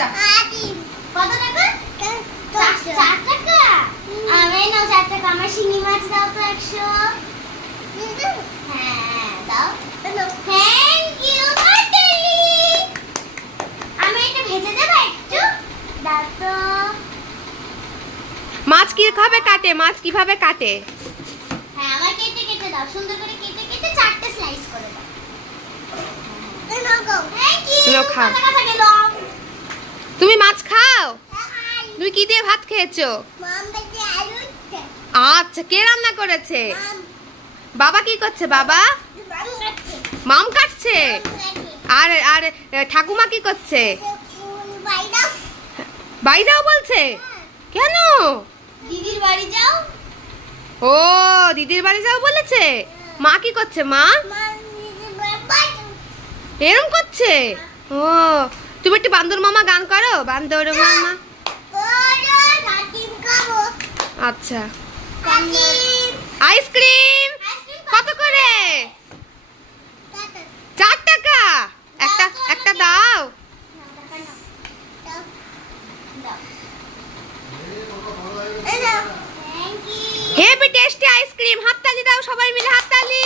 দাও। কত টাকা? 4 টাকা। আমি নাও 4 টাকা। আমার শিঙি মাছ দাও তো 100। হ্যাঁ দাও। থ্যাংক ইউ মাটলি। আমি এটা ভেজে দেব একটু। দাও তো। মাছ কি খাবে কাটে? মাছ কিভাবে কাটে? হ্যাঁ আমার কেটে কেটে দাও। সুন্দর করে কেটে কেটে 4টে স্লাইস করে দাও। Thank you. নাও, খাও। কথা কথা গেল। তুমি মাছ খাও? তুমি কি দিয়ে ভাত খেয়েছো? আচ্ছা, কে রান্না করেছে? বাবা কি করছে? বাবা মাম কাটছে। আর আর ঠাকুমা কি করছে? বাড়ি যাও বলছে। কেন? দিদির বাড়ি যাও। ও দিদির বাড়ি যাও বলেছে। মা কি করছে? মা এরম করছে। ও তুমি একটু বান্দর মামা গান করো। বান্দর মামা। আচ্ছা, আইসক্রিম কত করে? 4 টাকা। একটা একটা দাও। Heavy tasty ice cream. হাততালি দাও সবাই মিলে, হাততালি।